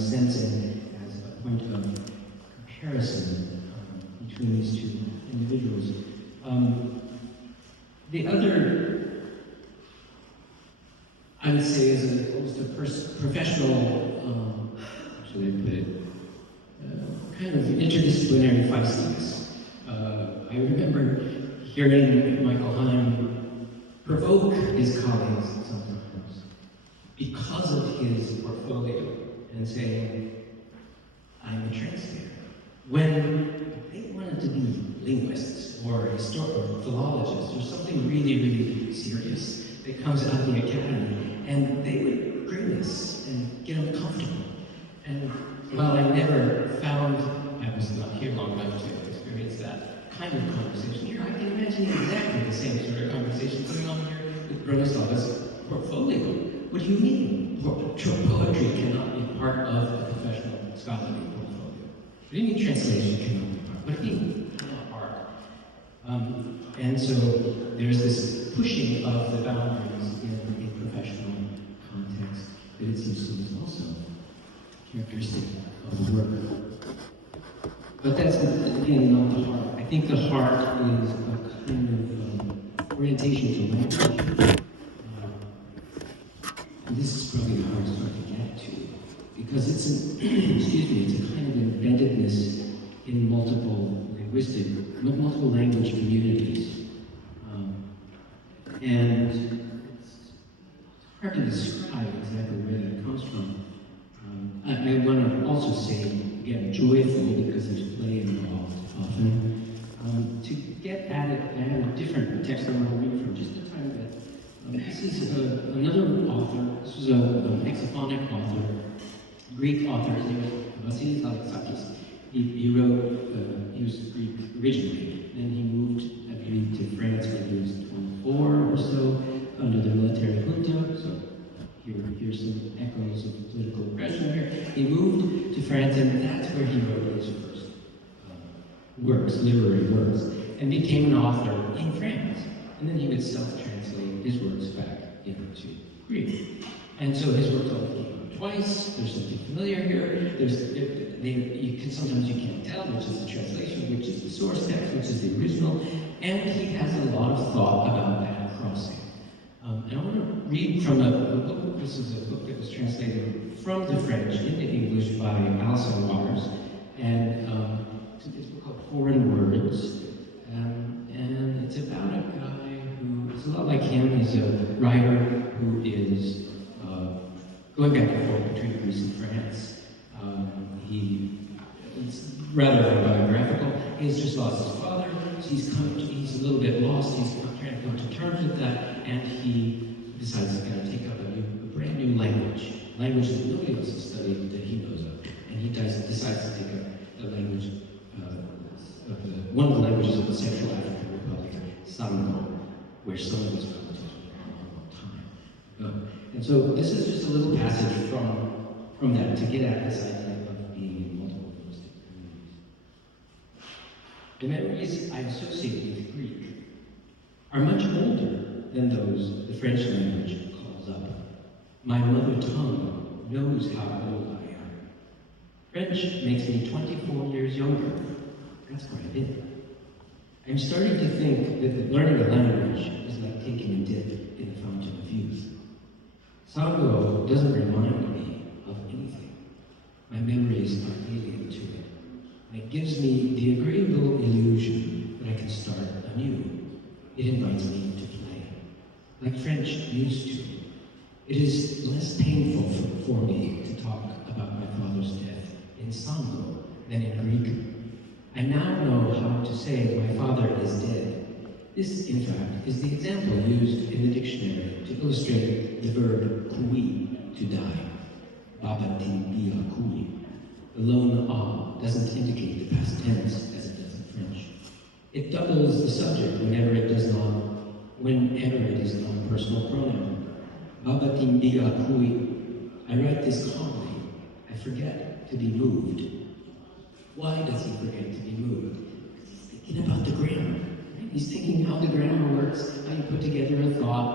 sense in as a point of comparison between these two individuals. The other, I would say, is almost a professional, how should I put it, kind of interdisciplinary feistiness. I remember hearing Michael Heim provoke his colleagues sometimes because of his portfolio and saying, I'm a translator. When they wanted to be linguists or philologists or something really, really serious that comes out of the academy, and they would grimace and get uncomfortable. And while I never found, I was not here long enough to experience that kind of conversation here, I can imagine exactly the same sort of conversation going on here with Bronislava's portfolio. What do you mean? Poetry cannot be part of a professional scholarly portfolio. What do you mean translation cannot be part? What do you mean art? And so there's this pushing of the boundaries in a professional context that it seems to me is also characteristic of the work. But that's, again, not the heart. I think the heart is a kind of orientation to language. And this is probably the hardest part to get to, because it's an, it's a kind of embeddedness in multiple language communities. And it's hard to describe exactly where that comes from. I want to also say, again, joyful, because there's play involved often. To get at it, I have a different text I want to read from just a tiny bit. This is another author. This was an exophonic author, Greek author. His name was Vasilis Alexakis. He wrote, he was Greek originally, then he moved, I believe, to France when he was 24 or so, under the military junta. So here's some echoes of political aggression here. He moved to France, and that's where he wrote his first works, literary works, and became an author in France. And then he would self-translate his works back into Greek. And so his works all came out twice. There's something familiar here. Sometimes you can't tell which is the translation, which is the source text, which is the original. And he has a lot of thought about that crossing. And I want to read from a book. This is a book that was translated from the French into English by Alison Waters. And it's a book called Foreign Words. And it's about a guy who is a lot like him. He's a writer who is going back and forth between Greece and France. It's rather autobiographical. He's just lost his father. So he's a little bit lost. He's trying to come to terms with that, and he decides he's going to take up a brand new language that nobody else has studied that he knows of. And he decides to take up the language one of the languages of the Central African Republic, Sango, where some of his relatives were for a long time. And so this is just a little passage from that to get at this idea of being in multiple linguistic communities. The memories I associate with Greek are much older than those the French language calls up. My mother tongue knows how old I am. French makes me 24 years younger. That's quite a bit. I'm starting to think that learning a language is like taking a dip in the fountain of youth. Sango doesn't remind me of anything. My memories are alien to it. And it gives me the agreeable illusion that I can start anew. It invites me to play, like French used to. It is less painful for me to talk about my father's death in Sango than in Greek. I now know how to say my father is dead. This, in fact, is the example used in the dictionary to illustrate the verb kui, to die. Babati bia kui. The lone ah doesn't indicate the past tense as it does in French. It doubles the subject whenever it is not a personal pronoun. Babati bia kui. I write this calmly. I forget to be moved. Why does he forget to be moved? Because he's thinking about the grammar. Right? He's thinking how the grammar works, how you put together a thought.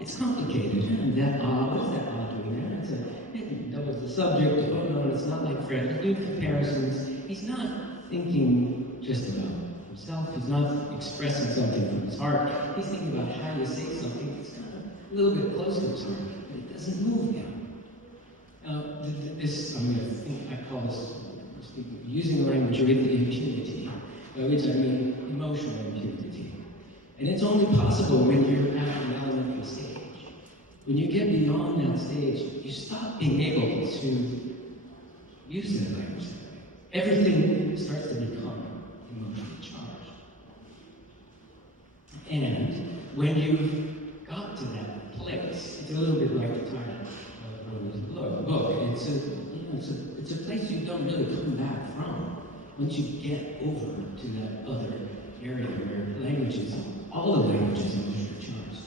It's complicated. And that what is that doing there? It doubles the subject. Oh no, it's friend, he's doing comparisons. He's not thinking just about himself. He's not expressing something from his heart. He's thinking about how to say something that's kind of a little bit close to his heart, but it doesn't move him. I call this, using language with impunity, by which I mean emotional impunity. And it's only possible when you're at an elementary stage. When you get beyond that stage, you stop being able to use that language that way. Everything starts to become emotionally charged. And when you've got to that place, it's a little bit like the title of the book. It's a place you don't really come back from once you get over to that other area where languages, all the languages are emotionally charged.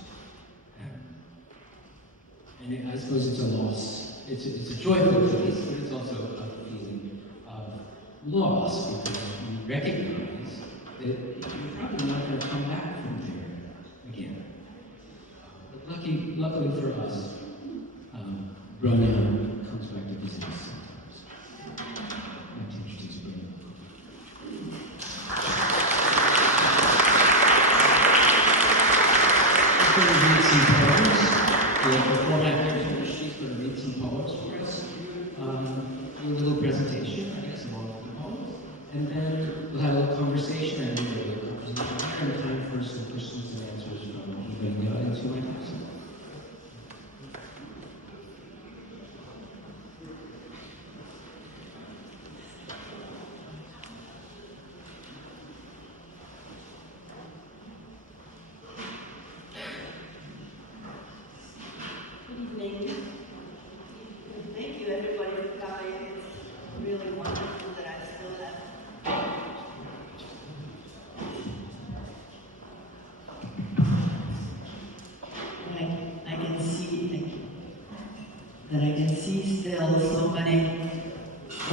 And I suppose it's a loss. It's a joyful place, but it's also a feeling of loss because you recognize that you're probably not going to come back from there again. But luckily for us, Bronislava comes back to visit us sometimes. I'd like to introduce Bronislava. She's going to read some poems. Before my lecture, she's going to read some poems for us. A little presentation, I guess, of all of the poems. And then we'll have a little conversation and a little conversation and time for some questions and answers from anybody in the audience who might have some. That I can see still so many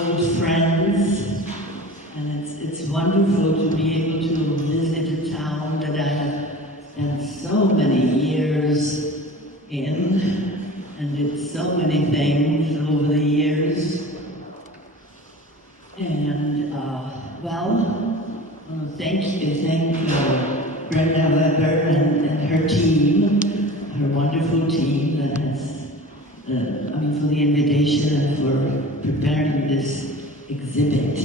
old friends, and it's wonderful to be able to visit a town that I have spent so many years in, and did so many things over the years. And thank Brenda Weber and her team, her wonderful team that has for the invitation and for preparing this exhibit.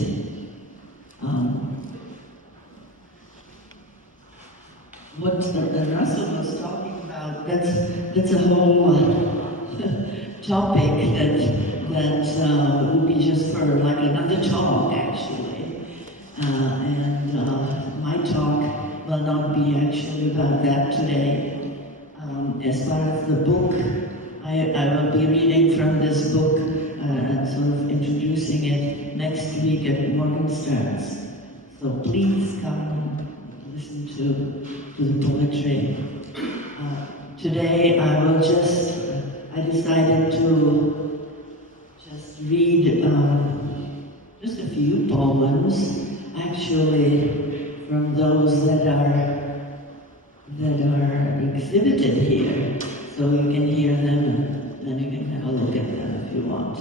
What Russell was talking about, that's a whole topic that would be just for like another talk, actually. My talk will not be actually about that today. As far as the book, I will be reading from this book and sort of introducing it next week at Morgenstern's. So please come and listen to the poetry. Today I decided to just read just a few poems, actually from those that are exhibited here. So you can hear them and then you can have a look at them if you want.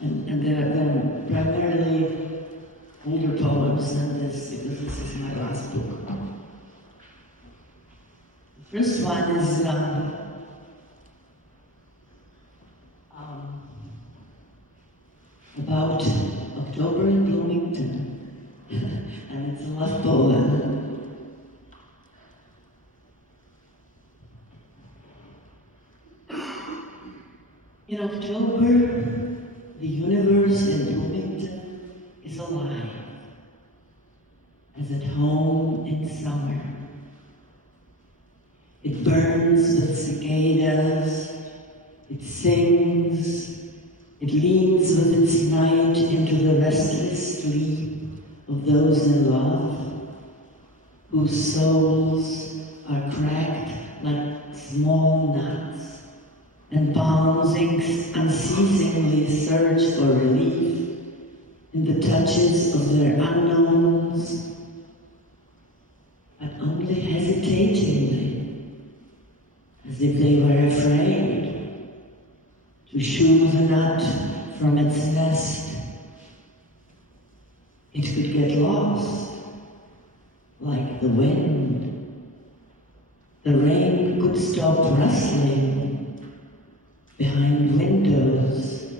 And they're primarily older poems than this, because this is my last book. The first one is about October in Bloomington, and it's a love poem. In October, the universe in Bloomington is alive, as at home in summer. It burns with cicadas, it sings, it leans with its night into the restless sleep of those in love, whose souls are cracked like small nuts, and palms unceasingly search for relief in the touches of their unknowns, but only hesitatingly, as if they were afraid, to shoo the gnat from its nest. It could get lost, like the wind. The rain could stop rustling behind windows.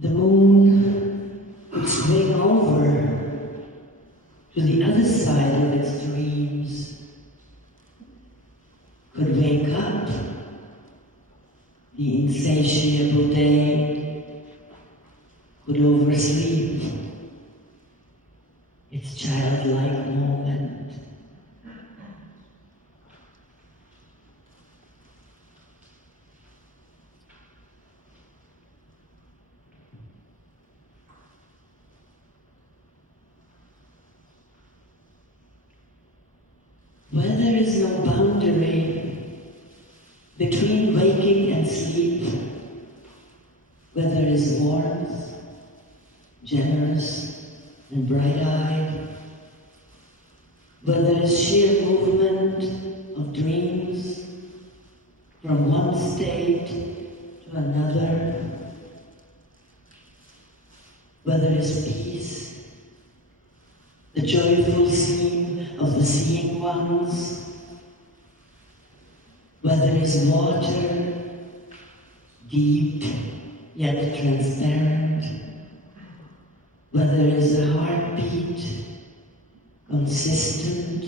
The moon could swing over to the other side of its dreams, could wake up the insatiable day, could oversleep its childlike moment. Where there is no boundary between waking and sleep, where there is warmth, generous and bright-eyed, where there is sheer movement of dreams from one state to another, where there is peace, the joyful scene of the seeing ones, where there is water, deep yet transparent, where there is a heartbeat, consistent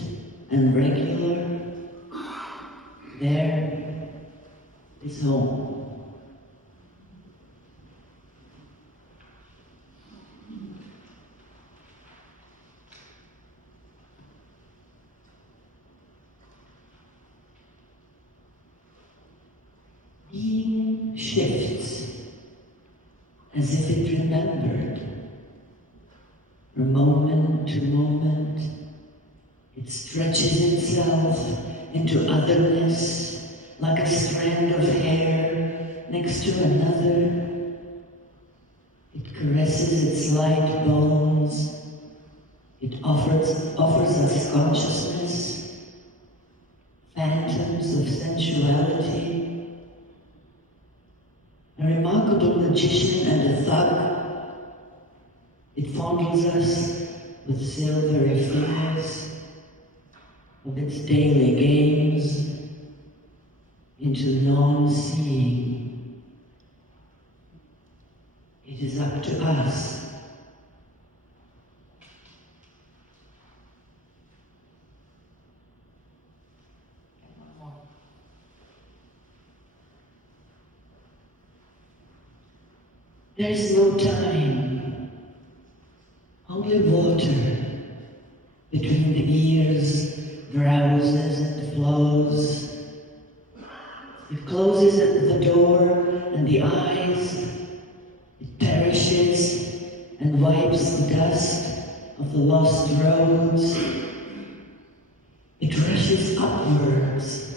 and regular, there is home. Being shifts as if it remembered. From moment to moment, it stretches itself into otherness like a strand of hair next to another. It caresses its light bones. It offers us consciousness, phantoms of sensuality. A remarkable magician and a thug, it fondles us with silvery fingers of its daily games into non-seeing. It is up to us. There is no time, only water between the ears, browses and flows. It closes at the door and the eyes. It perishes and wipes the dust of the lost roads. It rushes upwards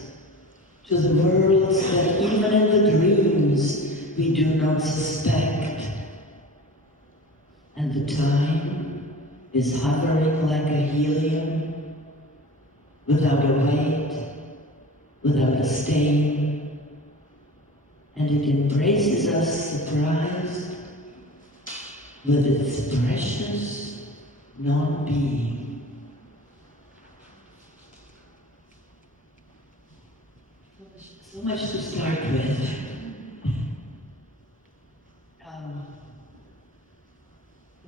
to the worlds that even in the dreams we do not suspect. And the time is hovering like a helium, without a weight, without a stain, and it embraces us surprised with its precious non-being. So much to start with.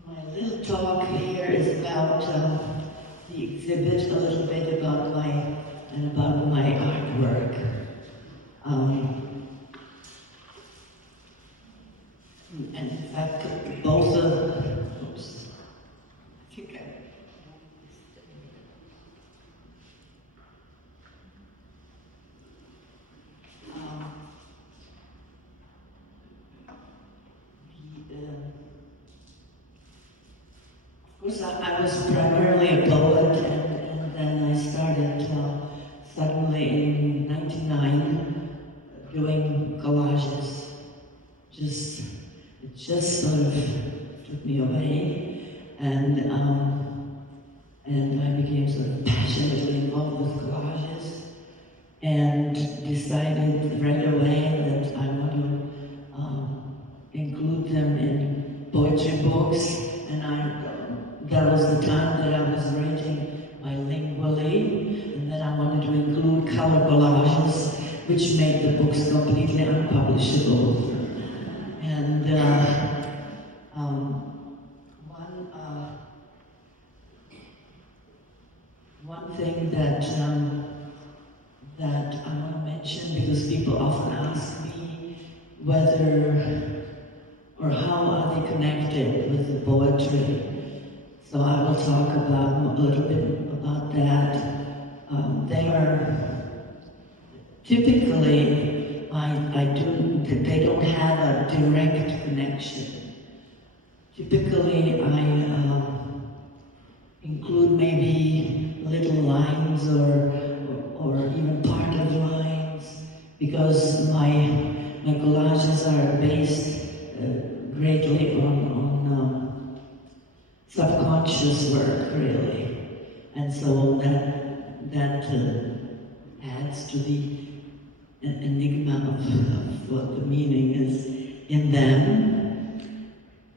My little talk here is about the exhibit, a little bit about my artwork. And in fact, both of oops, I think of course, I was primarily a poet, and then I started suddenly in '99 doing collages. It just sort of took me away, and I became sort of passionately involved with collages, and decided right away that I make the books completely unpublishable. And one thing that I want to mention, because people often ask me whether or how are they connected with the poetry. So I will talk about a little bit about that. They are typically, they don't have a direct connection. Typically, I include maybe little lines or even part of lines, because my collages are based greatly on subconscious work, really, and so that adds to the enigma of what the meaning is in them.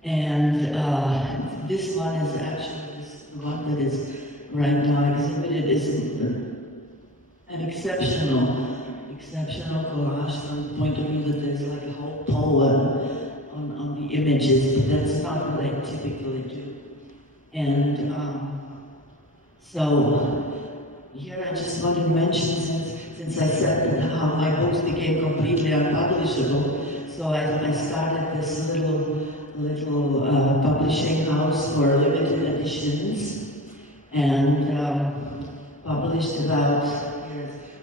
And this one is actually the one that is right now exhibited is an exceptional collage from the point of view that there's like a whole poem on the images, but that's not what I typically do. And so here I just wanted to mention, since I said that how my books became completely unpublishable, so I started this little publishing house for limited editions, and published about,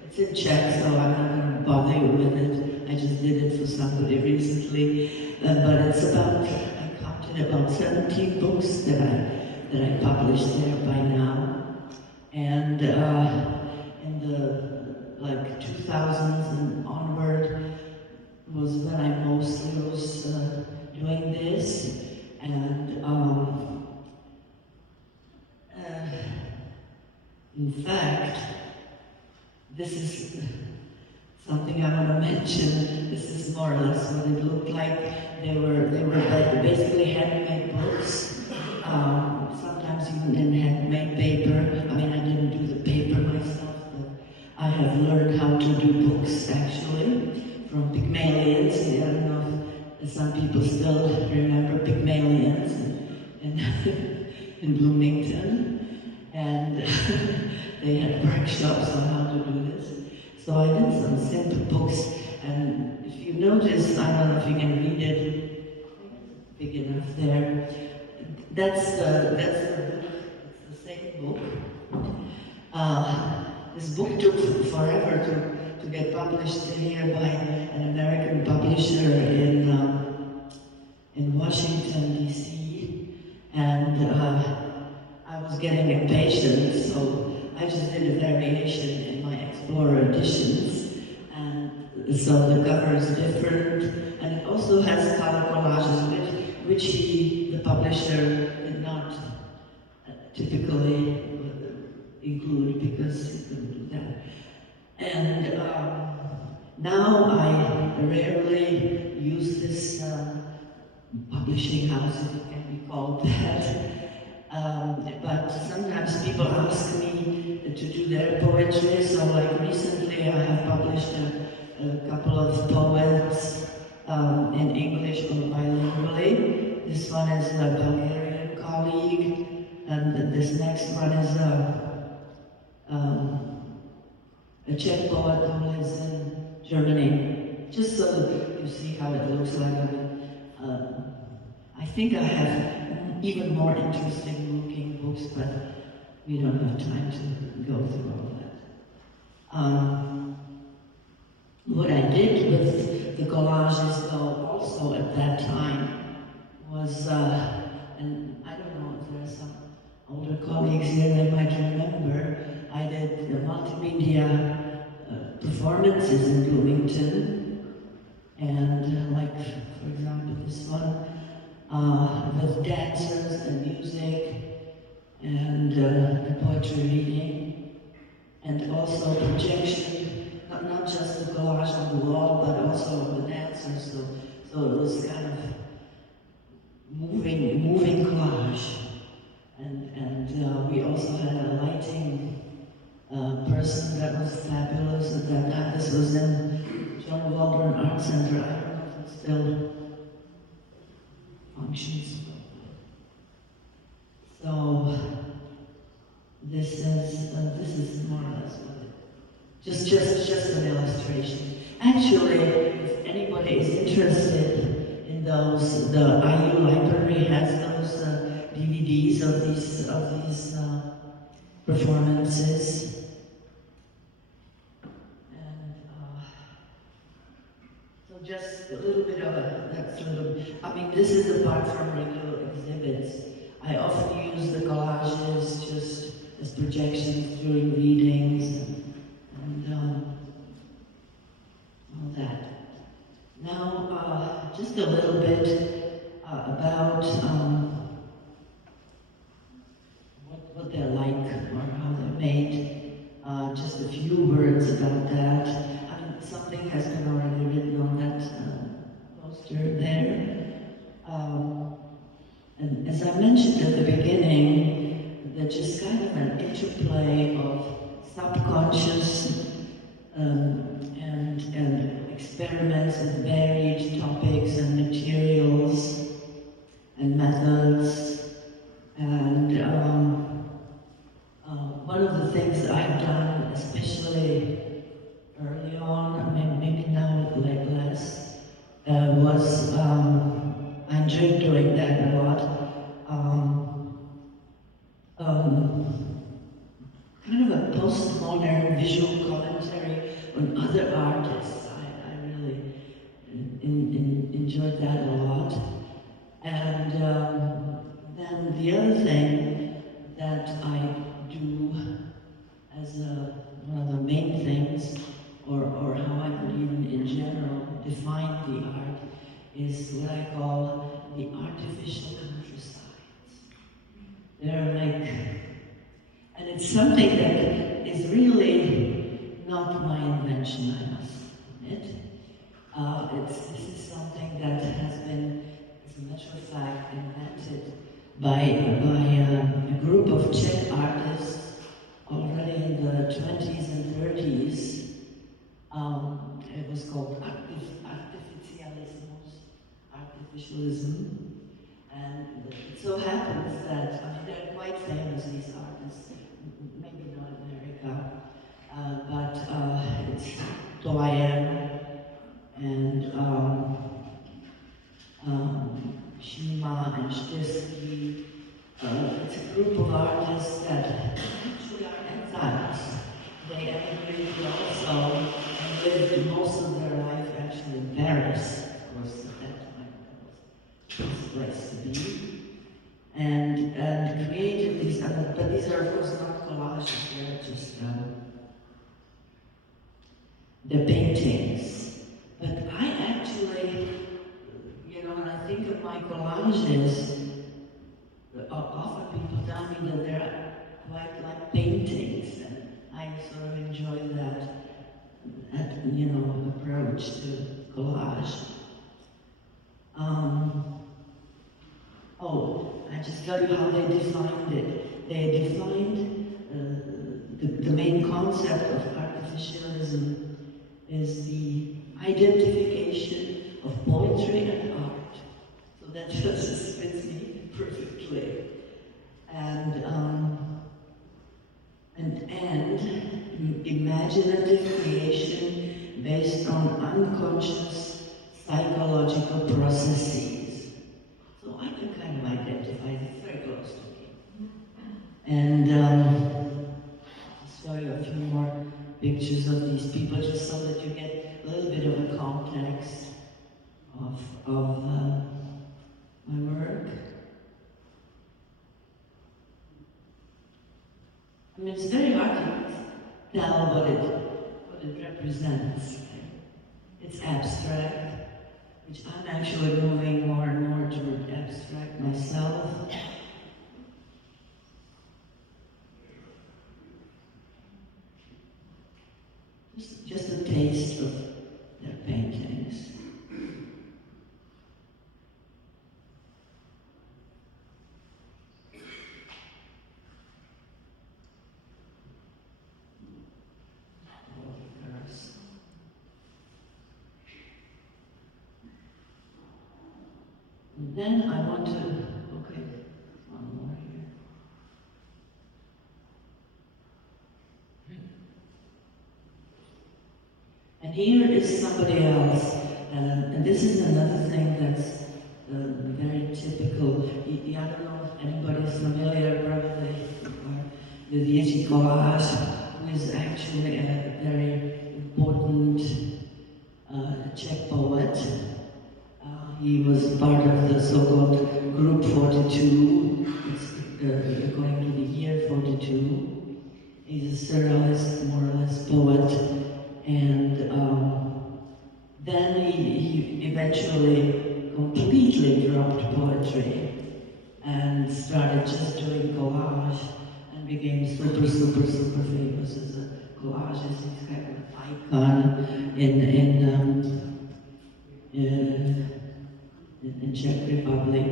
it's in Czech, so I'm not going to bother you with it. I just did it for somebody recently, but it's about, I counted about 17 books that I published there by now. And in the 2000s and onward was when I mostly was doing this. And in fact, this is something I want to mention. This is more or less what it looked like. They were basically handmade books. Sometimes even in handmade paper. I mean, I didn't do the paper myself, but I have learned how to do books actually from Pygmalions. I don't know if some people still remember Pygmalions in Bloomington, and they had workshops on how to do this. So I did some simple books, and if you notice, I don't know if you can read it, big enough there. That's the same book. This book took forever to get published here by an American publisher in Washington, D.C. And I was getting impatient, so I just did a variation in my Explorer editions. And so the cover is different, and it also has color collages, which the publisher did not typically include because he couldn't do that. And now I rarely use this publishing house, if it can be called that. But sometimes people ask me to do their poetry, so like recently I have published a couple of poets in English or bilingually. This one is a Bulgarian colleague, and this next one is a Czech poet who lives in Germany. Just so that you see how it looks like. I think I have even more interesting looking books, but we don't have time to go through all that. What I did with the collages, though, also at that time, was, and I don't know if there are some older colleagues here that might remember, I did the multimedia performances in Bloomington, and like, for example, this one, with dancers and music, and the poetry reading, and also projection, not just the collage on the wall, but also of the dancers, so it was kind of moving collage. And we also had a lighting person that was fabulous at that time. This was in Art Center. I don't know if it still functions. So this is more or less what it. Just an illustration. Actually, if anybody is interested in those, the IU library has those DVDs of these performances. And so just a little bit of that's a little. I mean, this is apart from regular exhibits. I often use the collages just as projections during readings and all that. Now, just a little bit about what they're like or how they're made. Just a few words about that. I mean, something has been already written on that poster there. And as I mentioned at the beginning, there's just kind of an interplay of subconscious and experiments with varied topics and materials and methods. And one of the things that I've done, especially early on, maybe now like less, was I enjoyed doing that a lot. Kind of a postmodern visual commentary on other artists. I really enjoyed that a lot. And then the other thing that I do as one of the main things, or how I could even in general define the art, is what I call the artificial countrysides. They're like, and it's something that is really not my invention, I must admit. This is something that has been, as a matter of fact, invented by a group of Czech artists already in the 20s and 30s. It was called artificialism. And it so happens that, I mean, they're quite famous, these artists, maybe not in America, but it's Doyen and Shima and Shtysky. It's a group of artists that actually are exiles. They emigrated also and lived most of their life actually in Paris, of course, at that time that was the place to be. And created these, but these are of course not collages, they're just they're paintings. But I actually, when I think of my collages, often people tell me that they're quite like paintings, and I sort of enjoy that approach to collage. I just tell you how they defined it. They defined the main concept of artificialism is the identification of poetry and art. So that just fits me perfectly. And imaginative creation based on unconscious psychological processes. So I can kind of identify it, it's very close to me. And I'll show you a few more pictures of these people just so that you get a little bit of a context of my work. I mean, it's very hard to tell what it represents. It's abstract, which I'm actually moving more and more toward abstract myself. Just a taste of their paintings. then I want to, okay, one more here. And here is somebody else, and this is another thing that's very typical. I don't know if anybody's familiar probably with Yerzy Collage, who is actually a very important Czech poet. He was part of the so-called Group 42. It's going to the year 42. He's a surrealist, more or less poet. And then he eventually completely dropped poetry and started just doing collage and became super famous as a collagist. He's kind of an icon in Czech Republic.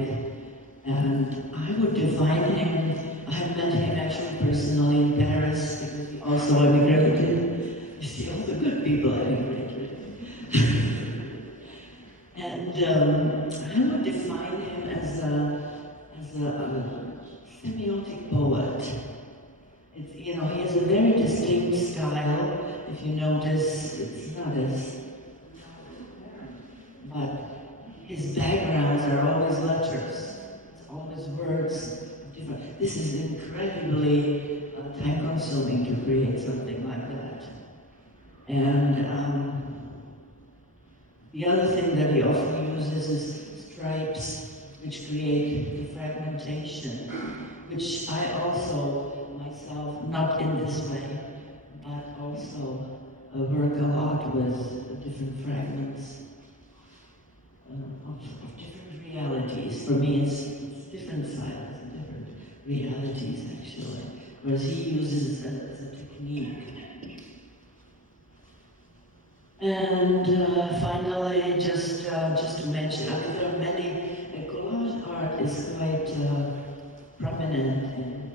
And I would define him, I have met him actually personally in Paris because he also immigrated. You see, all the good people immigrated. And I would define him as a semiotic poet. It's, he has a very distinct style. If you notice, it's not as, but his backgrounds are always letters. It's always words. Different. This is incredibly time-consuming to create something like that. And the other thing that he often uses is stripes, which create the fragmentation, which I also, myself, not in this way, but also work a lot with different fragments of different realities. For me, it's different styles and different realities, actually, whereas he uses it as a technique. And finally, just to mention, there are many, collage art is quite prominent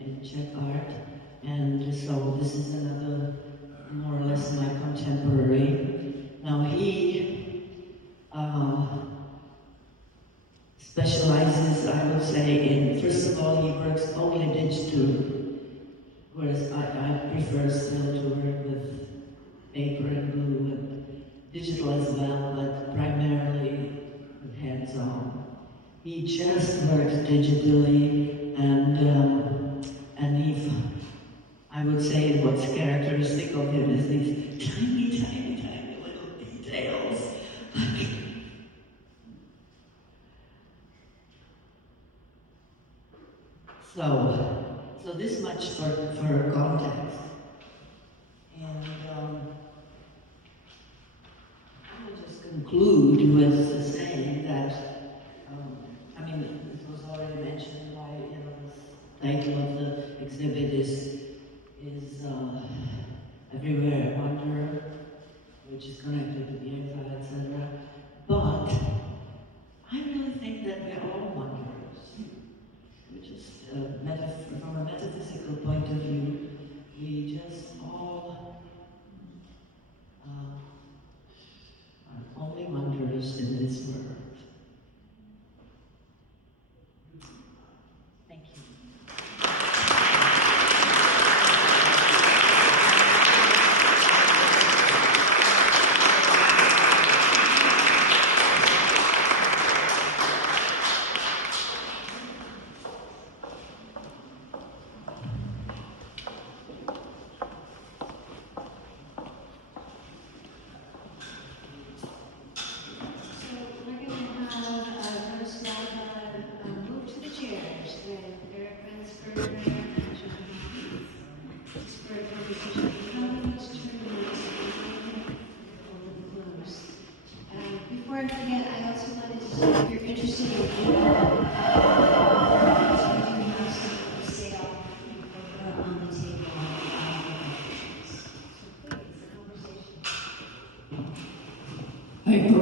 in Czech art, and so this is another, more or less my contemporary. Now he specializes, I would say, in, first of all, he works only digitally, whereas I prefer still to work with paper and glue and digital as well, but primarily hands-on. He just works digitally, and he, I would say what's characteristic of him is these tiny little details. So this much for context. And conclude with saying that, I mean, this was already mentioned by, this title of the exhibit is Everywhere Wonder, which is connected to the exile, etc. But I really think that we're all wanderers. We just, from a metaphysical point of view, we just all are only wanderers in this world. Thank you. Before I forget, I also wanted to say if you're interested in sale on the table. Thank you.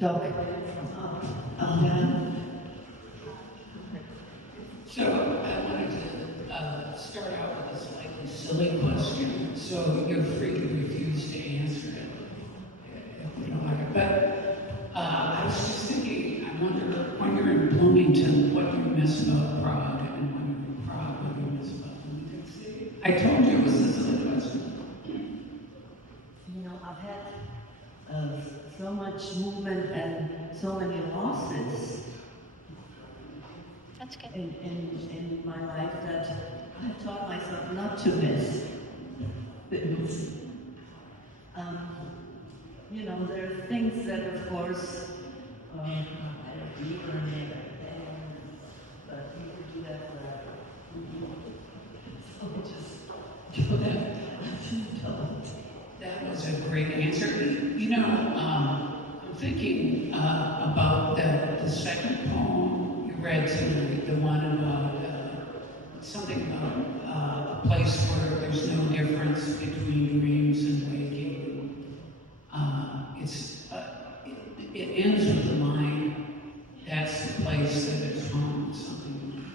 talk from up down. So I wanted to start out with a slightly silly question, so you're free to refuse to answer it if you don't like it. But I was just thinking, I wonder, when you're in Bloomington, what do you miss about Prague? And when you're in Prague, what do you miss about Bloomington? I told you it was a silly question. You know, I've had so much movement and so many losses That's good. in my life that I taught myself not to miss things. You know, there are things that, of course, I don't even but you could do that forever. So just do that. Don't. That was a great answer. You know, I'm thinking about the second poem you read tonight, the one about something about a place where there's no difference between dreams and waking. It ends with the line, that's the place that is home, something like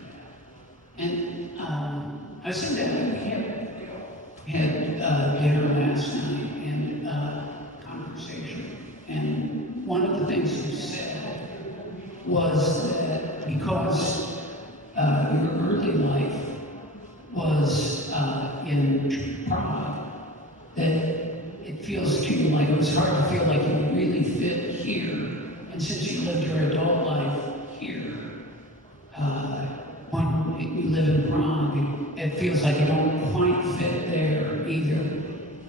that. And I was saying that we had dinner last night and conversation. And one of the things you said was that because your early life was in Prague, that it feels to you like it was hard to feel like you really fit here. And since you lived your adult life here, when you live in Prague, it feels like you don't quite fit there either.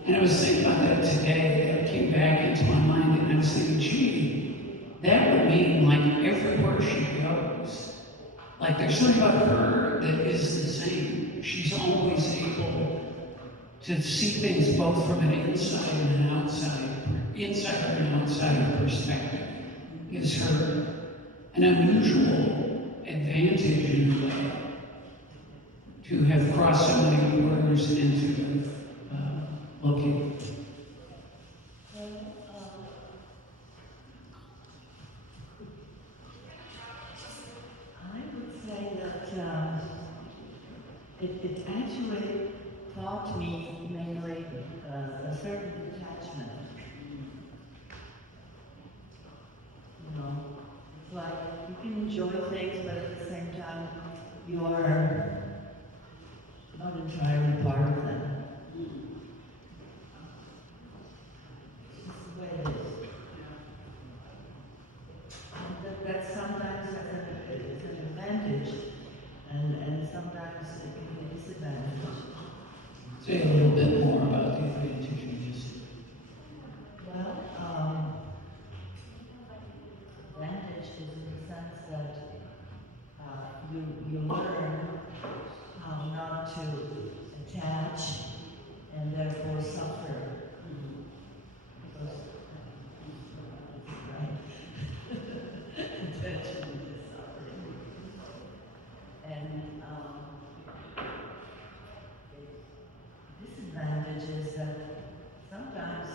And I was thinking about that today. It came back into my mind, and I was thinking, gee, that would mean like everywhere she goes, like there's something about her that is the same. She's always able to see things both from an inside and an outside perspective. Gives her an unusual advantage in a way to have crossed so many borders and to locate. I would say that it actually taught me mainly a certain detachment. You know, it's like you can enjoy things, but at the same time, you are not entirely part of them. It's just the way it is. And that sometimes is an advantage, and sometimes it can be a disadvantage. Say a little bit more about the advantage you just said. Well, advantage is in the sense that you learn how not to attach and therefore suffer. Because, right? Attention is suffering. And disadvantage is that sometimes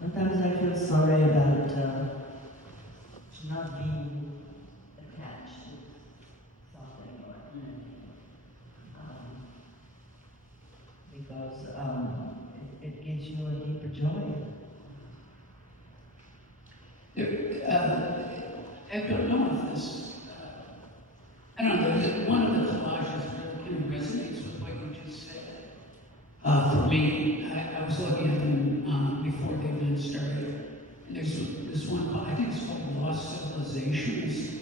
sometimes I feel sorry about not being attached to something, because it gives you a deeper joy. I don't know if this, I don't know, one of the collages really resonates with what you just said. For me, I was looking at them before the event started. And there's this one, I think it's called Lost Civilizations.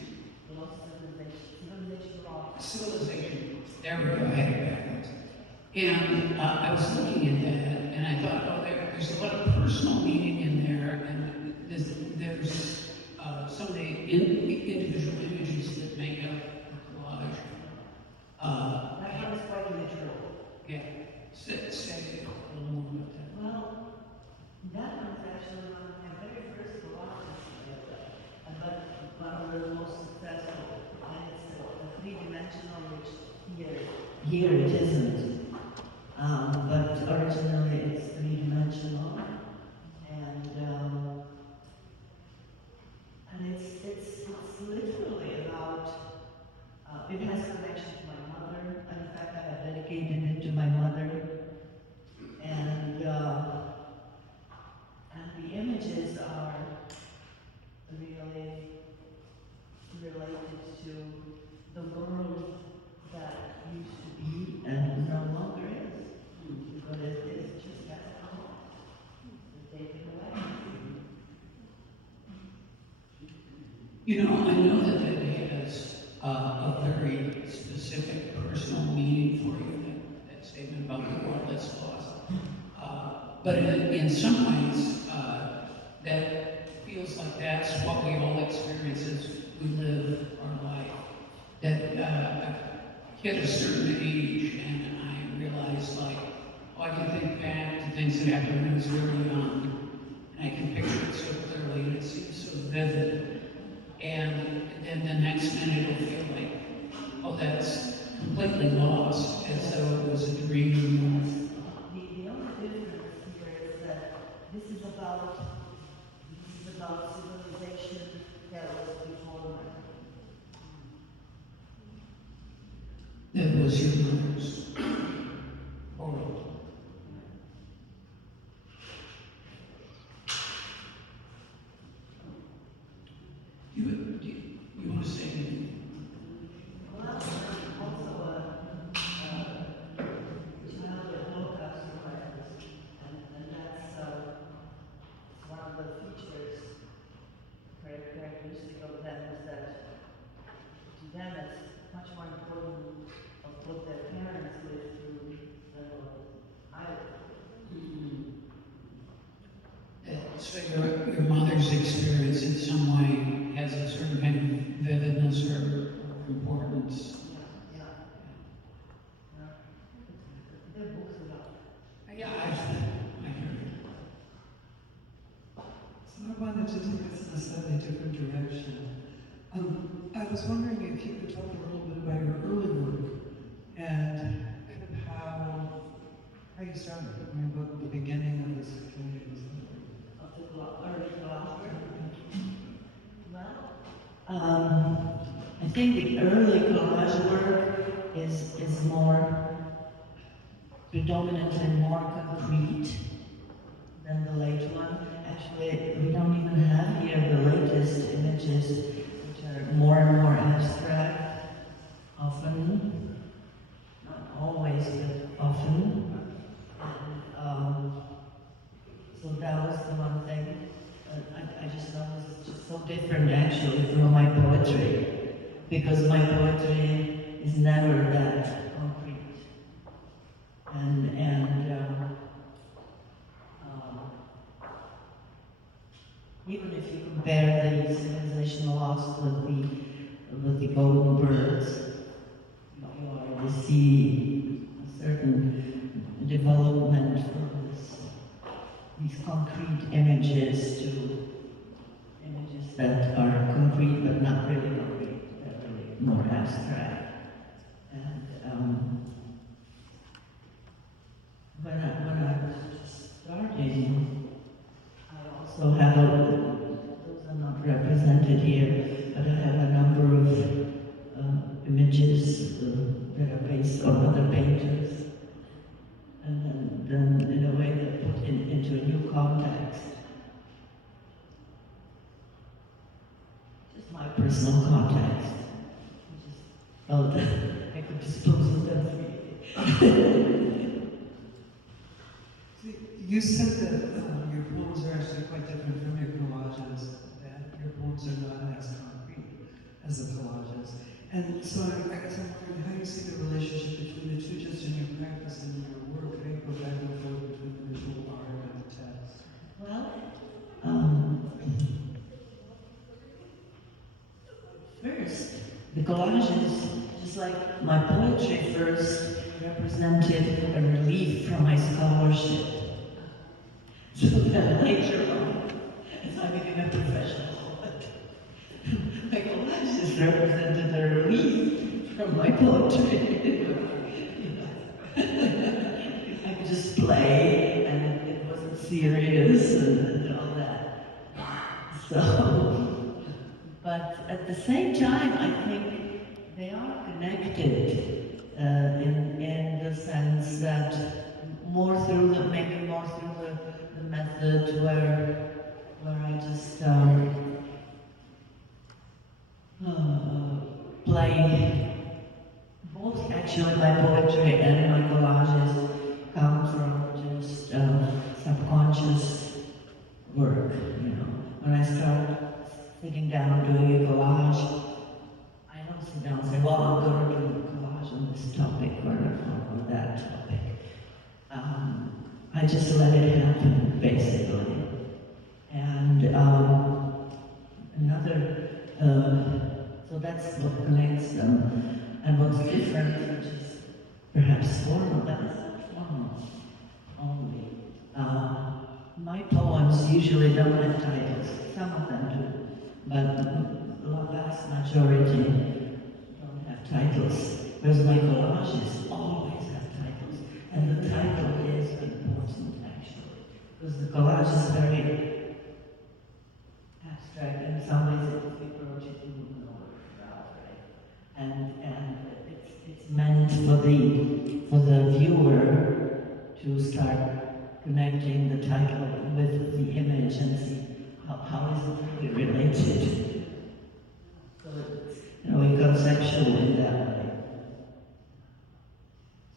Civilization. There we go, I had it backwards. And I was looking at that, and I thought, oh, there's a lot of personal meaning in there, and there's some of the individual images that make up the collage. That was quite literal. Yeah. Say a little more about that. Well, that one's actually one of my very first collages, but one of the most successful. And it's a three-dimensional, which here it isn't. But originally it's three-dimensional. into the world that used to be and no longer is. But it's just that gone. It's taken away. You know, I know that it has a very specific personal meaning for you, that statement about the world that's lost. But in some ways, that feels like that's what we all experience as we live our life. That I hit a certain age and I realized, like, oh, I can think back to things that happened when I was really young, and I can picture it so clearly, and it seems so vivid. And then the next minute it'll feel like, oh, that's completely lost, as though it was a dream. The only difference here is that this is about civilization that was before. That was your mother's world. You want to say anything? Well, I'm also a child of Holocaust survivors, and that's one of the features, characteristic of them is that to them it's much more important of what their parents lived through than what I lived. So your mother's experience in some way has a certain kind of vividness or importance. Yeah. Their books about. Yeah, I heard it. So I wanted to take us in a slightly different direction. I was wondering if you could talk a little bit about your early work and kind of how you started. I mean, what the beginning of this community was like. Of the early collage. Well, I think the early collage work is more predominantly more concrete than the late one. Actually, we don't even have here the latest images, which are more and more abstract, often, not always, but often. And, so that was the one thing. I just noticed it's just so different actually from my poetry, because my poetry is never that concrete. Even if you compare the civilization lost with the golden birds, you already see a certain development from these concrete images to images that are concrete but not really concrete, they're really more abstract. And when I was starting, I also have those are not represented here, but I have a number of images that are based on other painters. And then in a way that put into a new context. Just my personal context. I just felt that I could dispose of them freely. You said that your poems are actually quite different from your collages, that your poems are not as concrete as the collages. And so I guess I'm wondering how you see the relationship between the two, just in your practice and your work. How you go back and forth between the visual art and the text. Well, first, the collages, just like my poetry first represented a relief from my scholarship. So that later on, as I became a professional poet, my collages represented a relief from my poetry. I could just play, and it wasn't serious and all that. So, but at the same time, I think they are connected in the sense that more through maybe more through the method where I just like both actually my poetry and my collages come from just subconscious work, you know. When I start sitting down doing a collage, I don't sit down and say, well, I'm going to do a collage on this topic or that topic. I just let it happen, basically. And so that's what connects them. And what's different, which is perhaps formal, but it's not formal only. My poems usually don't have titles. Some of them do, but the vast majority don't have titles. Whereas my collages always have titles, and the title is important actually, because the collage is very abstract in some ways. If we approach it in an order, right? And it's meant for the viewer to start connecting the title with the image and see how is it really related. So it's, you know, we conceptual in that way.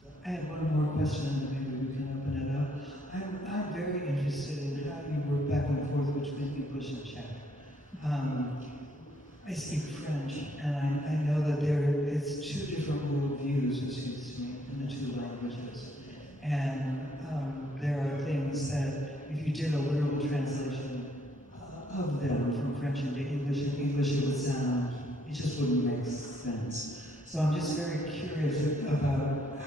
So I have one more question, and maybe we can open it up. I'm very interested in how you work back and forth between English and Czech. I speak French, and I know that it's two different worldviews, it seems to me, in the two languages. And there are things that, if you did a literal translation of them from French into English, in English it would sound, it just wouldn't make sense. So I'm just very curious about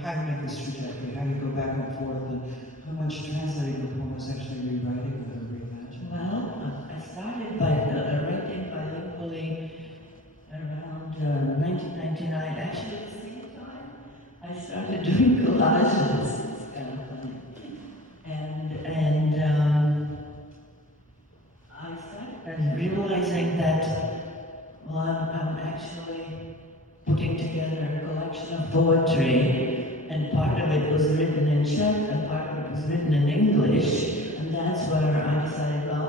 how you make this trajectory, how you go back and forth, and how much translating the poem is actually rewriting or reimagining. Well, I started by writing bilingually around 1999. Actually, at the same time, I started doing collages. It's kind of funny. And I started realizing that, well, I'm actually putting together a collection of poetry, and part of it was written in Czech, and part of it was written in English, and that's where I decided, well,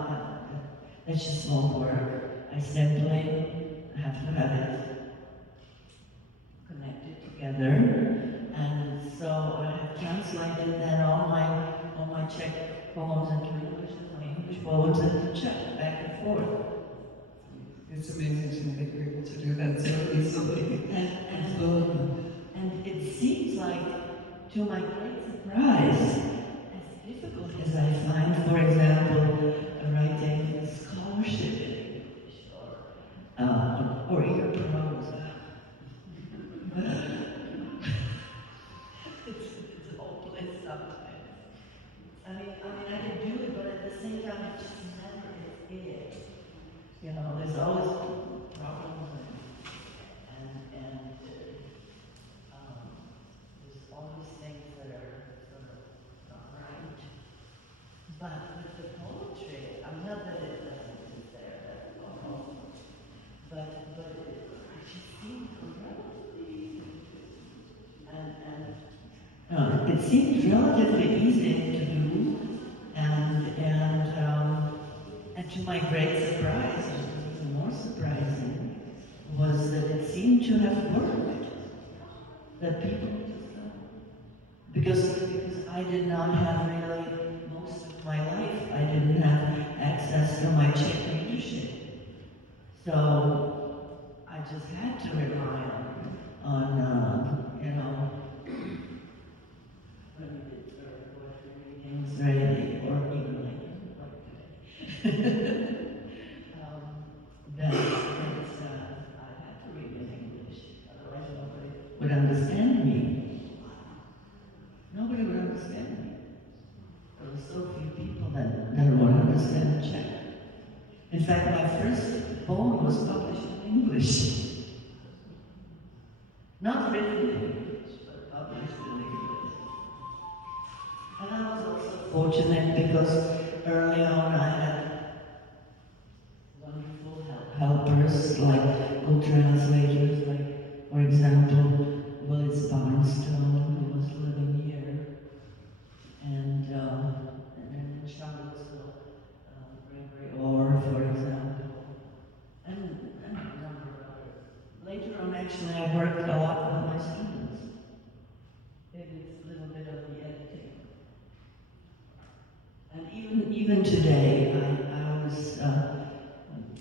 that just won't work. I simply have to have it connected together, and so I have translated then all my Czech poems into English, and my English poems into Czech, back and forth. It's amazing to me that you're able to do that so easily. And it seems like, to my great surprise, as difficult as I find, for example, writing scholarship in English or even prose. It's hopeless sometimes. I mean, I can do it, but at the same time, it just never is it. You know, there's always problems and there's always things that are sort of not right. But with the poetry, I'm not that it is there at all, but it just seems relatively easy. And it seems relatively easy to do, and to my great surprise, even more surprising, was that it seemed to have worked. That people just because I did not have really most of my life, I didn't have access to my Czech leadership. So I just had to rely on you know, when we did readings, really, or even like I had to read in English, otherwise nobody would understand me. Nobody would understand me. There were so few people that would understand Czech. In fact, my first poem was published in English. Not written in English, but published in English. And I was also fortunate because early on I had wonderful helpers, like co-translators, like, for example, Willis Barnstone, who was living here, and then in Charlottesville, Gregory Orr, for example, and a number of others. Later on, actually, I worked a lot with my students. They did a little bit of the editing. And even today, I always,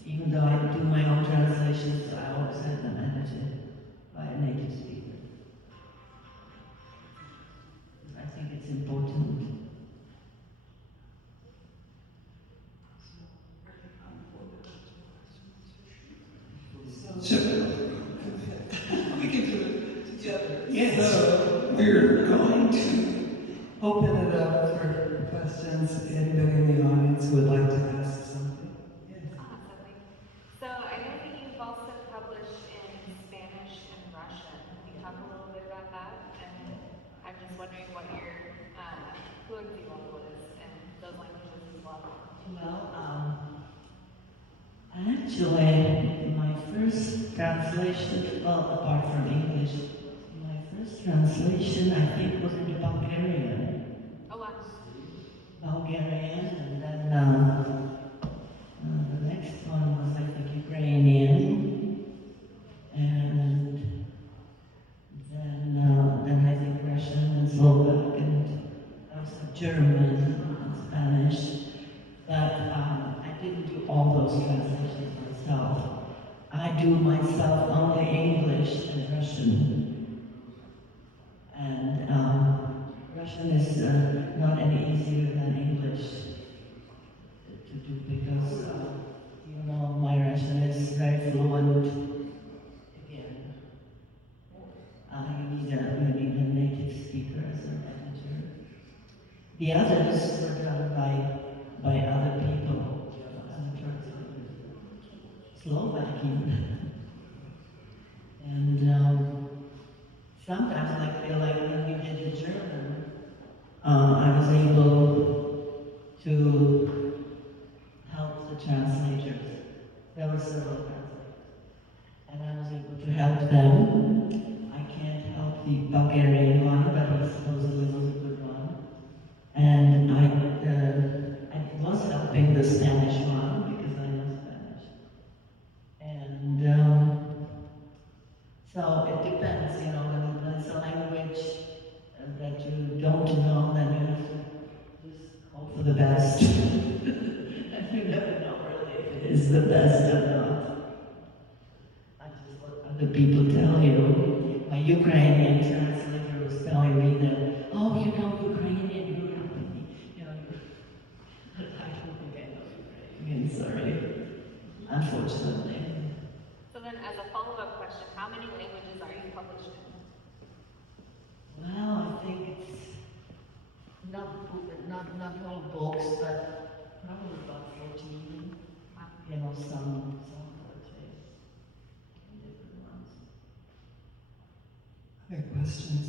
even though I do my own translations, I always have them edited by a native speaker. I think it's important. So, we can do it together. Yes. So, we're going to open it up for questions. Anybody in the audience who would like to ask something? Yes. So I know that you've also published in Spanish and Russian. Can you talk a little bit about that? And I'm just wondering what your fluency level is in those languages as well. Well, actually, my first translation, well, apart from English, my first translation, I think, was into Bulgarian. Oh, wow. Bulgarian, and then the next one was, I think, Ukrainian, and then I think Russian and Slovak, and also German and Spanish. But I didn't do all those translations myself. I do myself only English and Russian. And Russian is not any easier than English to do because, my Russian is very fluent. Again, you need a native speaker as an editor. The others were done by other people, other translators. Slovakian. And sometimes, like when we did the German, I was able to help the translators. There were several translators. And I was able to help them. I can't help the Bulgarian one, but he supposedly was a good one. And I was helping the Spanish one because I know Spanish. And so it depends, when it's a language that you don't know, then you have to just hope for the best. And you never know really if it is the best or not. I just let other people tell you. My Ukrainian translator was telling me that, oh, Ukrainian, I don't think I know Ukrainian, sorry. Unfortunately. So then as a follow-up question, how many languages are you published in? Well, I think it's not whole books, but probably about 14. Some poetry, different ones. Other questions?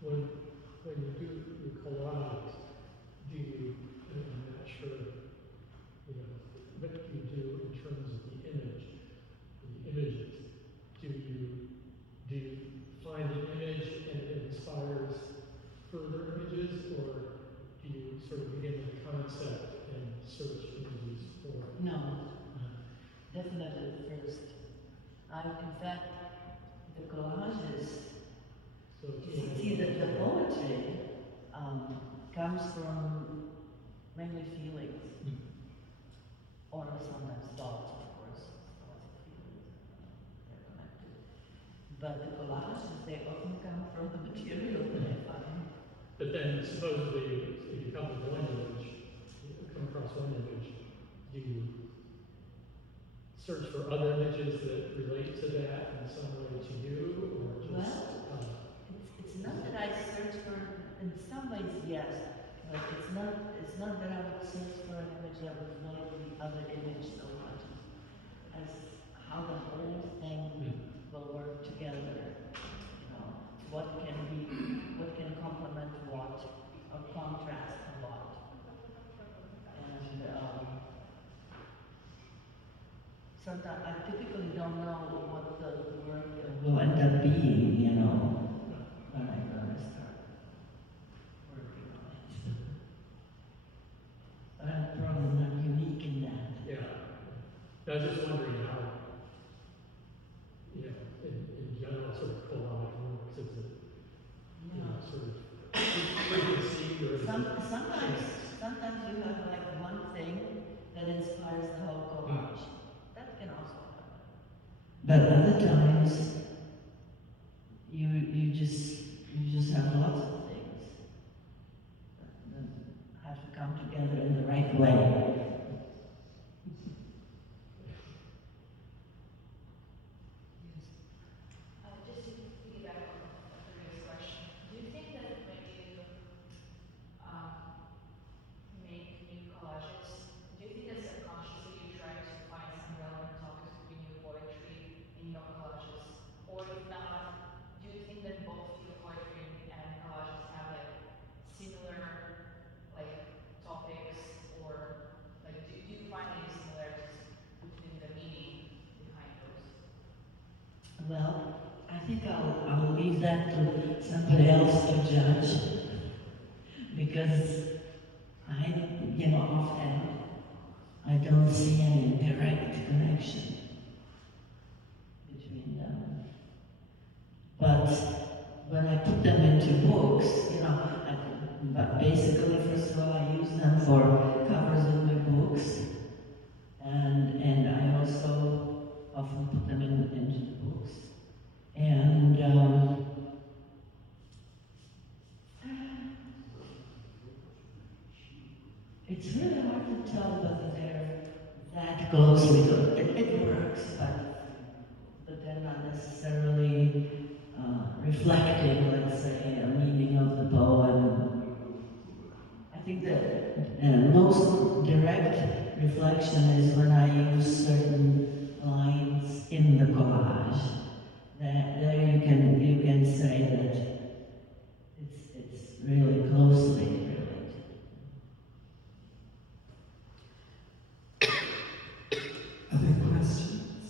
When you do the collage, do you, I'm not sure, what do you do in terms of the image, the images? Do you find an image and it inspires further images, or do you sort of begin with a concept and search images for? No, definitely first. In fact, the collages, So you see that the poetry comes from mainly feelings, or sometimes thoughts, of course. Thoughts and feelings are connected. But the collages, they often come from the material that I find. But then supposedly, if you come to one image, you come across one image, do you search for other images that relate to that in some way to you, or just? It's not that I search for, in some ways, yes, but it's not that I would search for an image that would relate to the other image so much as how the whole thing will work together. What can complement what, or contrast what. And sometimes I typically don't know what the work will end up being, when I start working on it. But I'm probably not unique in that. Yeah. I was just wondering how, in general, sort of collage works. Is it, sort of frequency or is it Sometimes you have like one thing that inspires the whole collage. That can also happen. But other times, you just have lots of things that have to come together in the right way. Just to piggyback on a previous question, do you think that when you make new collages, do you think that subconsciously you try to find some relevant topics between your poetry and your collages? Or if not, do you think that both your poetry and collages have like similar like topics, or like do you find any similarities between the meaning behind those? Well, I think I'll leave that to somebody else to judge, because often I don't see any direct connection between them. But when I put them into books, but basically, first of all, I use them for covers of my books, and I also often put them into the books. And it's really hard to tell whether they're that closely. It works, but they're not necessarily reflecting, let's say, a meaning of the poem. I think that most direct reflection is when I use certain lines in the collage. There you can say that it's really closely related. Other questions?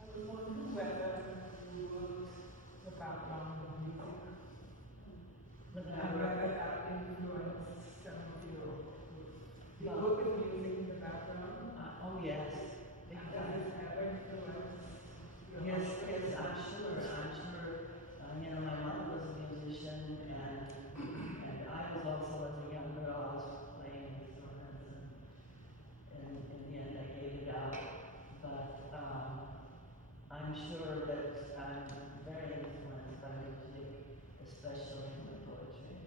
I was wondering whether you wrote the background of music, and whether that influenced some of your work with music in the background. Oh yes. Does it ever influence your Yes, I'm sure. My mom was a musician, and I was also, as a young girl, I was playing instruments, and in the end I gave it up. But I'm sure that I'm very influenced by music, especially in my poetry.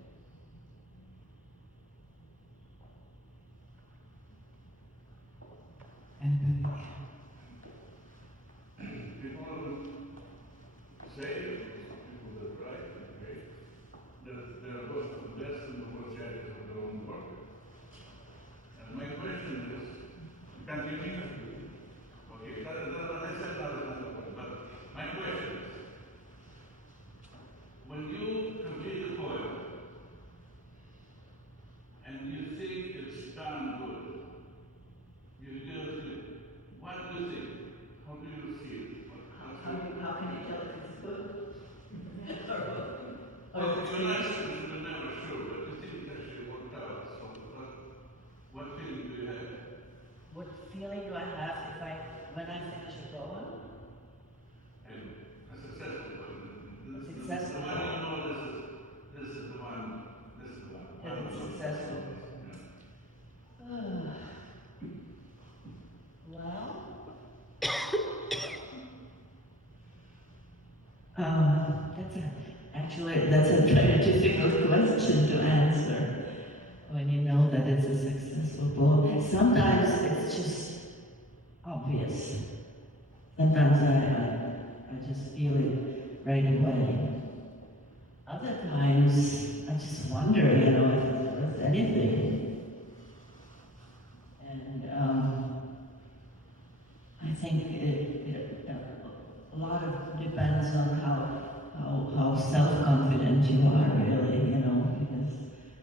Anybody? People say, people that write, okay, that they're both the best and the worst judges of their own work. And my question is, continue. Okay, what I said now is not the point, but my question is, when you complete a poem and you think it's done good, what do you think? How do you feel? How can you tell if it's good? Well, you're never sure, but you think it actually worked out. So what feeling do you have? What feeling do I have when I finish a poem? And a successful one. Successful. The one you know this is the one. That it's successful. Yeah. Well, that's a very difficult question to answer when you know that it's a successful poem. Sometimes it's just obvious. Sometimes I just feel it right away. Other times I just wonder, if it's worth anything. And I think a lot of depends on how self-confident you are, really, because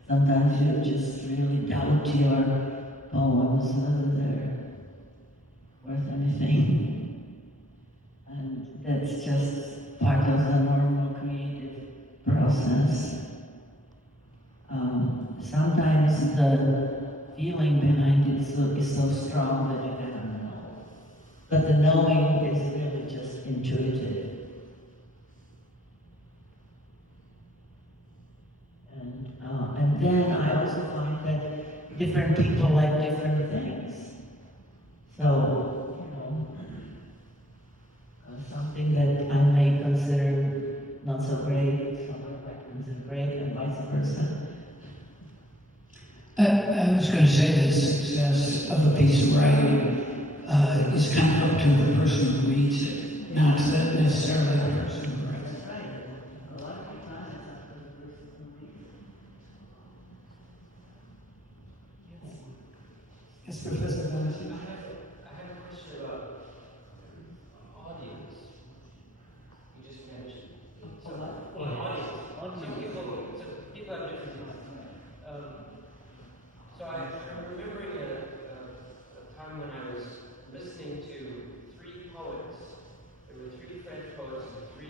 sometimes you just really doubt your poems, whether they're worth anything. And that's just part of the normal creative process. Sometimes the feeling behind it is so strong that you cannot know. But the knowing is really just intuitive. And then I also find that different people like different things. So, something that I may consider not so great, someone might consider great, and vice versa. I was going to say the success of a piece of writing is kind of up to the person who reads it, not necessarily the person who writes it. A lot of times it's up to the person who reads it. Yes, Professor Valentin. I have a question about audience. You just mentioned. So, audience. Some people have different views. So I'm remembering a time when I was listening to 3 poets. There were 3 French poets and 3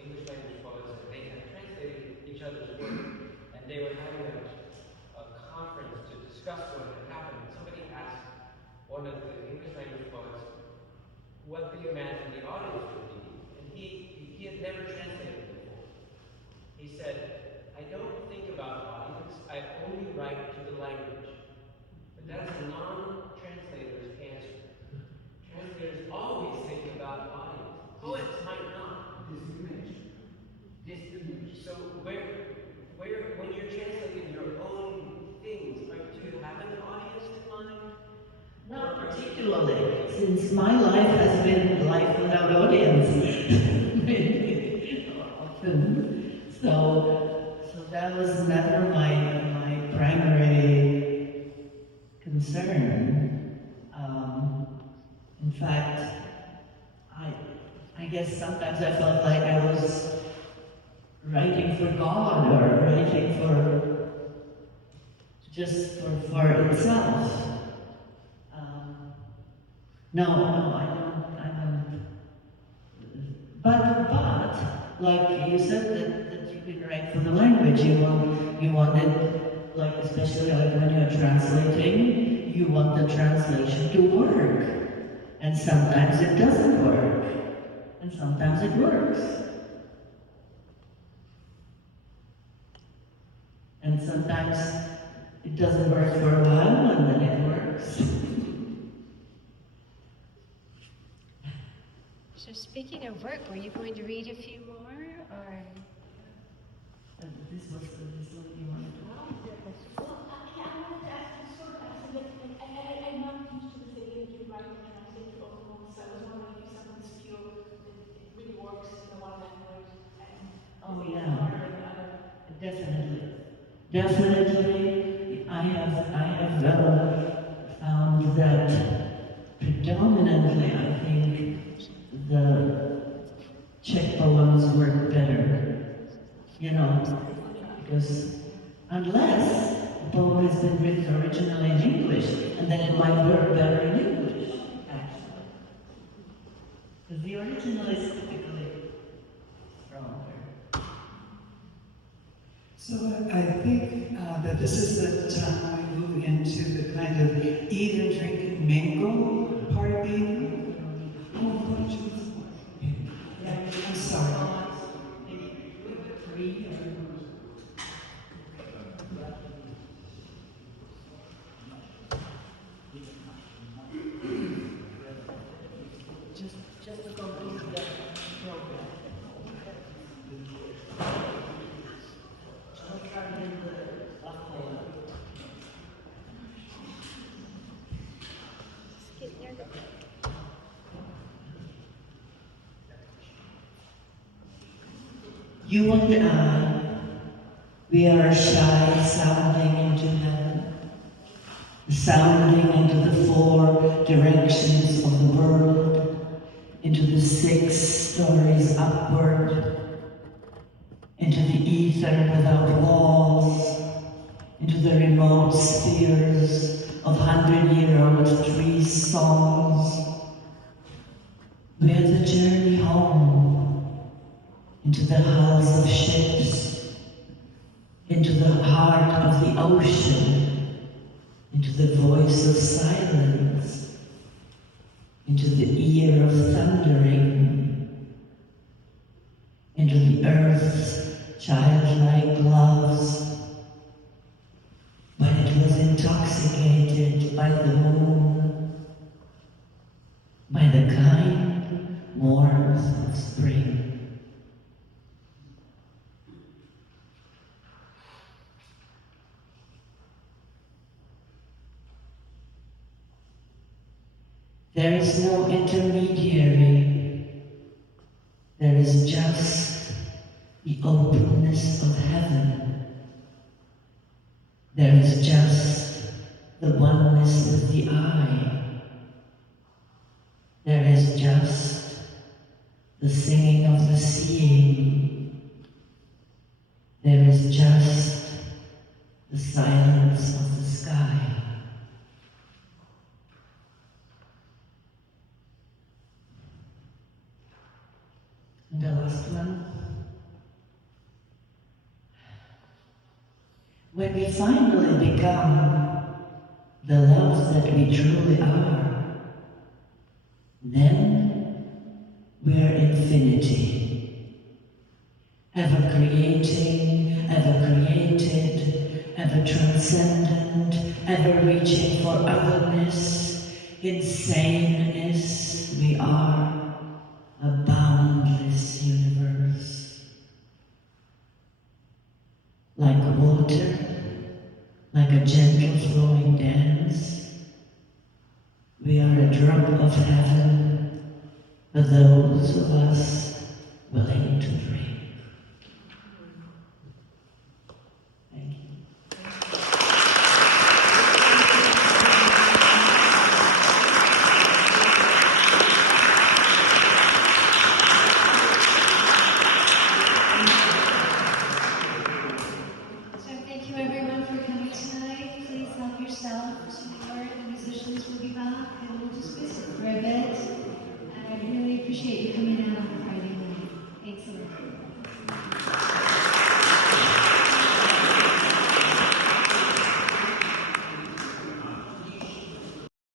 English language poets, and they had translated each other's work, and they were having a conference to discuss what had happened. Somebody asked one of the English language poets, what do you imagine the audience would be? And he had never translated before. He said, I don't think about audience, I only write to the language. But that's a non-translator's answer. Translators always think about audience. Poets might not. Distribution. So when you're translating your own things, do you have an audience in mind? Not particularly, since my life has been life without audience. Often. So that was never my primary concern. In fact, I guess sometimes I felt like I was writing for God or writing just for itself. No, I don't. But, like you said, that you can write for the language. You want it, like especially like when you're translating, you want the translation to work. And sometimes it doesn't work. And sometimes it works. And sometimes it doesn't work for a while and then it works. So speaking of work, were you going to read a few more, or? This was you wanted to. Well, I wanted to ask you sort of, I'm not used to the thing that you write and translate your own poems, so I was wondering if someone's feel it really works in the one language and Oh yeah, definitely. I have found that predominantly, I think the Czech poems work better. Because unless the poem has been written originally in English, and then it might work better in English, actually. Because the original is typically stronger. So I think that this is the time we move into the kind of eat and drink and mingle part of the evening. Oh, I'm sorry. Just to conclude that program. I'll try to do the uphold. You and I, we are shy sounding into heaven, sounding into the 4 directions of the world, into the 6 stories upward, into the ether without walls, into the remote spheres of 100-year-old tree songs. We're the journey home, into the hulls of ships, into the heart of the ocean, into the voice of silence, into the ear of thundering, into the earth's childlike gloves, when it was intoxicated by the moon, by the kind warmth of spring. There is no intermediary. There is just the openness of heaven. There is just the oneness with the eye. There is just the singing of the seeing. There is just the silence of the sky. And the last one. When we finally become the love that we truly are, then we are infinity. Ever creating, ever created, ever transcendent, ever reaching for otherness, insaneness, we are a boundless universe. Like water, like a gentle flowing dance, we are a drop of heaven for those of us willing to dream. Thank you. So thank you everyone for coming tonight. Please help yourself. Support. The musicians will be back and we'll just visit for a bit. And I really appreciate you